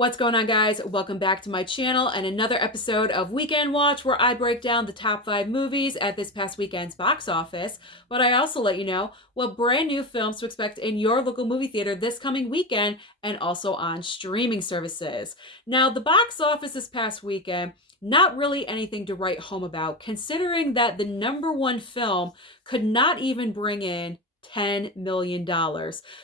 What's going on, guys? Welcome back to my channel and another episode of Weekend Watch, where I break down the top 5 movies at this past weekend's box office. But I also let you know what brand new films to expect in your local movie theater this coming weekend and also on streaming services. Now, the box office this past weekend, not really anything to write home about, considering that the number one film could not even bring in $10 million.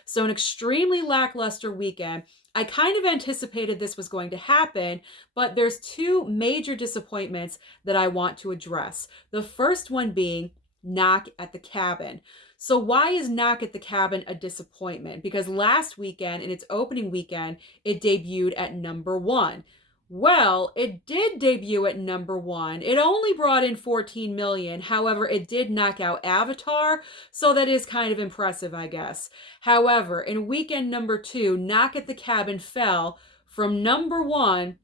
So, an extremely lackluster weekend. I kind of anticipated this was going to happen, but there's two major disappointments that I want to address. The first one being Knock at the Cabin. So why is Knock at the Cabin a disappointment? Because last weekend, in its opening weekend, it debuted at number one. Well, it did debut at number one. It only brought in 14 million. However, it did knock out Avatar, so that is kind of impressive, I guess. However, in weekend number two, Knock at the Cabin fell from number one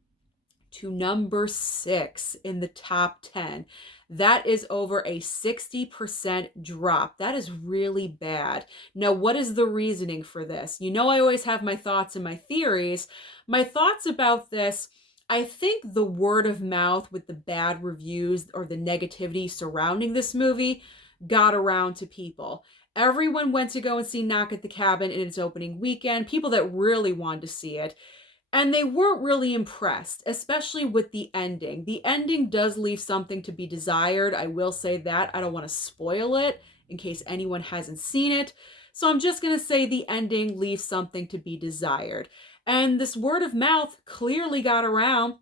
to number 6 in the top 10. That is over a 60% drop. That is really bad. Now, what is the reasoning for this? You know, I always have my thoughts and my theories. My thoughts about this, I think the word of mouth with the bad reviews or the negativity surrounding this movie got around to people. Everyone went to go and see Knock at the Cabin in its opening weekend, people that really wanted to see it. And they weren't really impressed, especially with the ending. The ending does leave something to be desired. I will say that. I don't want to spoil it in case anyone hasn't seen it. So I'm just going to say the ending leaves something to be desired. And this word of mouth clearly got around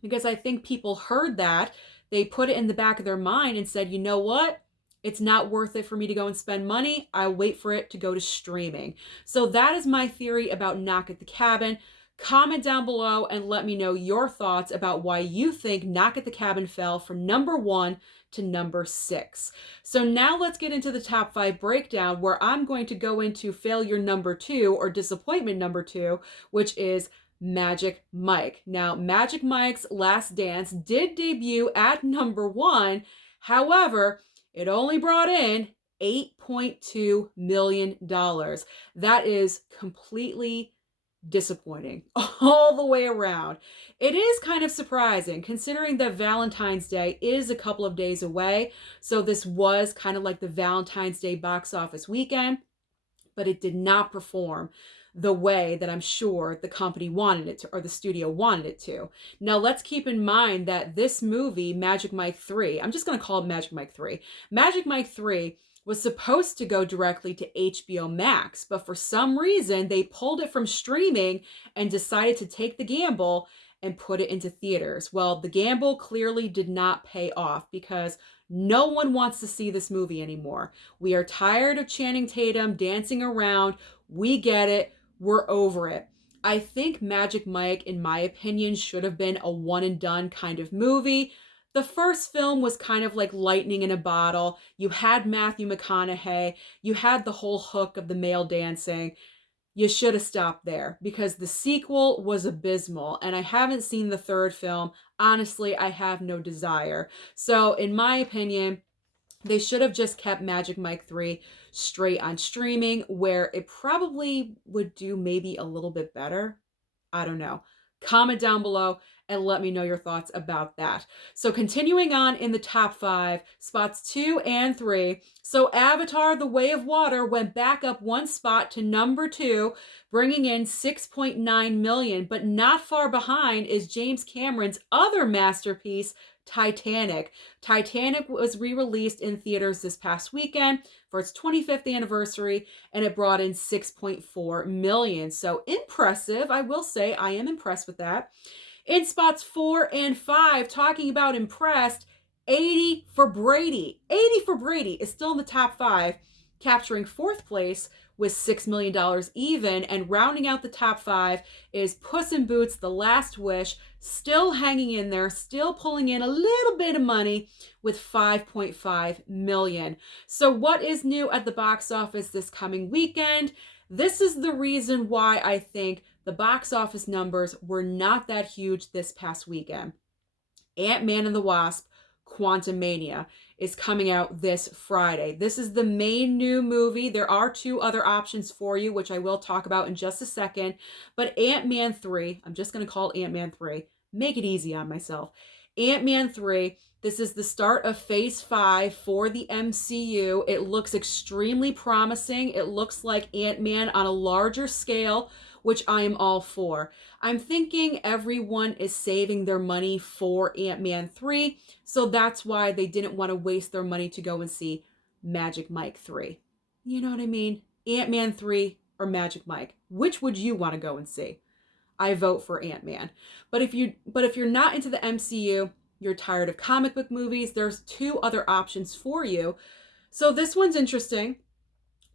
because I think people heard that. They put it in the back of their mind and said, you know what? It's not worth it for me to go and spend money. I'll wait for it to go to streaming. So that is my theory about Knock at the Cabin. Comment down below and let me know your thoughts about why you think Knock at the Cabin fell from number 1 to number 6. So now let's get into the top 5 breakdown, where I'm going to go into failure number 2 or disappointment number 2, which is Magic Mike. Now, Magic Mike's Last Dance did debut at number 1. However, it only brought in $8.2 million. That is completely disappointing all the way around. It is kind of surprising considering that Valentine's Day is a couple of days away. So this was kind of like the Valentine's Day box office weekend, but it did not perform the way that I'm sure the company wanted it to, or the studio wanted it to. Now, let's keep in mind that this movie, Magic Mike 3, I'm just going to call it Magic Mike 3. Magic Mike 3 was supposed to go directly to HBO Max, but for some reason they pulled it from streaming and decided to take the gamble and put it into theaters. Well, the gamble clearly did not pay off because no one wants to see this movie anymore. We are tired of Channing Tatum dancing around. We get it. We're over it. I think Magic Mike, in my opinion, should have been a one and done kind of movie. The first film was kind of like lightning in a bottle. You had Matthew McConaughey. You had the whole hook of the male dancing. You should have stopped there because the sequel was abysmal, and I haven't seen the third film. Honestly, I have no desire. So in my opinion, they should have just kept Magic Mike 3 straight on streaming, where it probably would do maybe a little bit better. I don't know. Comment down below and let me know your thoughts about that. So continuing on in the top 5, spots 2 and 3. So Avatar: The Way of Water went back up one spot to number 2, bringing in 6.9 million, but not far behind is James Cameron's other masterpiece, Titanic. Titanic was re-released in theaters this past weekend for its 25th anniversary, and it brought in 6.4 million. So impressive. I will say I am impressed with that. In spots 4 and 5, talking about impressed, 80 for Brady. 80 for Brady is still in the top 5, capturing 4th place with $6 million even, and rounding out the top 5 is Puss in Boots: The Last Wish, still hanging in there, still pulling in a little bit of money with 5.5 million. So what is new at the box office this coming weekend? This is the reason why I think the box office numbers were not that huge this past weekend. Ant-Man and the Wasp: Quantumania is coming out this Friday. This is the main new movie. There are 2 other options for you, which I will talk about in just a second. But Ant-Man 3, I'm just going to call it Ant-Man 3. Make it easy on myself. Ant-Man 3, this is the start of Phase 5 for the MCU. It looks extremely promising. It looks like Ant-Man on a larger scale, which I am all for. I'm thinking everyone is saving their money for Ant-Man 3, so that's why they didn't want to waste their money to go and see Magic Mike 3. You know what I mean? Ant-Man 3 or Magic Mike. Which would you want to go and see? I vote for Ant-Man. But if you're not into the MCU, you're tired of comic book movies, there's 2 other options for you. So this one's interesting.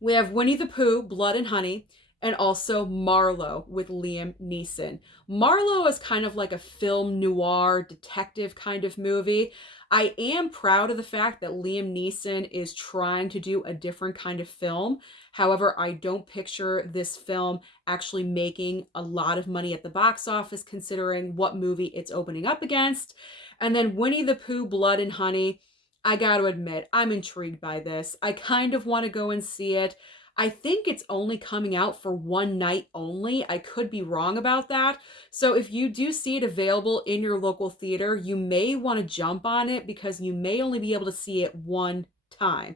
We have Winnie the Pooh, Blood and Honey, and also Marlowe with Liam Neeson. Marlowe is kind of like a film noir detective kind of movie. I am proud of the fact that Liam Neeson is trying to do a different kind of film. However, I don't picture this film actually making a lot of money at the box office considering what movie it's opening up against. And then Winnie the Pooh, Blood and Honey, I got to admit, I'm intrigued by this. I kind of want to go and see it. I think it's only coming out for one night only. I could be wrong about that. So if you do see it available in your local theater, you may want to jump on it because you may only be able to see it one time.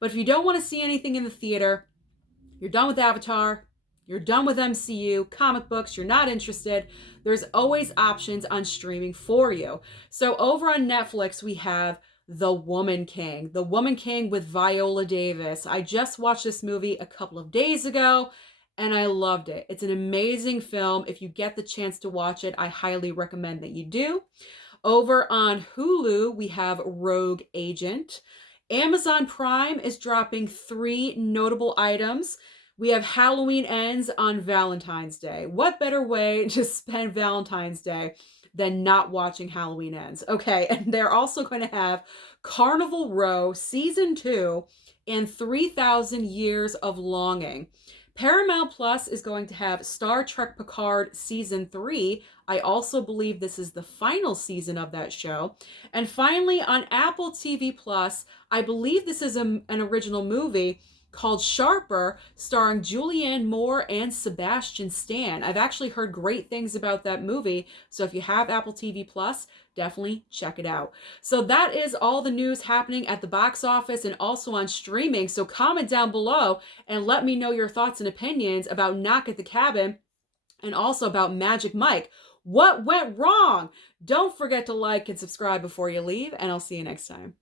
But if you don't want to see anything in the theater, you're done with Avatar, you're done with MCU, comic books, you're not interested, there's always options on streaming for you. So over on Netflix, we have The Woman King. The Woman King with Viola Davis. I just watched this movie a couple of days ago and I loved it. It's an amazing film. If you get the chance to watch it, I highly recommend that you do. Over on Hulu, we have Rogue Agent. Amazon Prime is dropping 3 notable items. We have Halloween Ends on Valentine's Day. What better way to spend Valentine's Day than not watching Halloween Ends? Okay, and they're also going to have Carnival Row Season 2 and 3,000 Years of Longing. Paramount Plus is going to have Star Trek Picard Season 3. I also believe this is the final season of that show. And finally, on Apple TV Plus, I believe this is an original movie called Sharper, starring Julianne Moore and Sebastian Stan. I've actually heard great things about that movie, so if you have Apple TV Plus, definitely check it out. So that is all the news happening at the box office and also on streaming. So comment down below and let me know your thoughts and opinions about Knock at the Cabin and also about Magic Mike. What went wrong? Don't forget to like and subscribe before you leave, and I'll see you next time.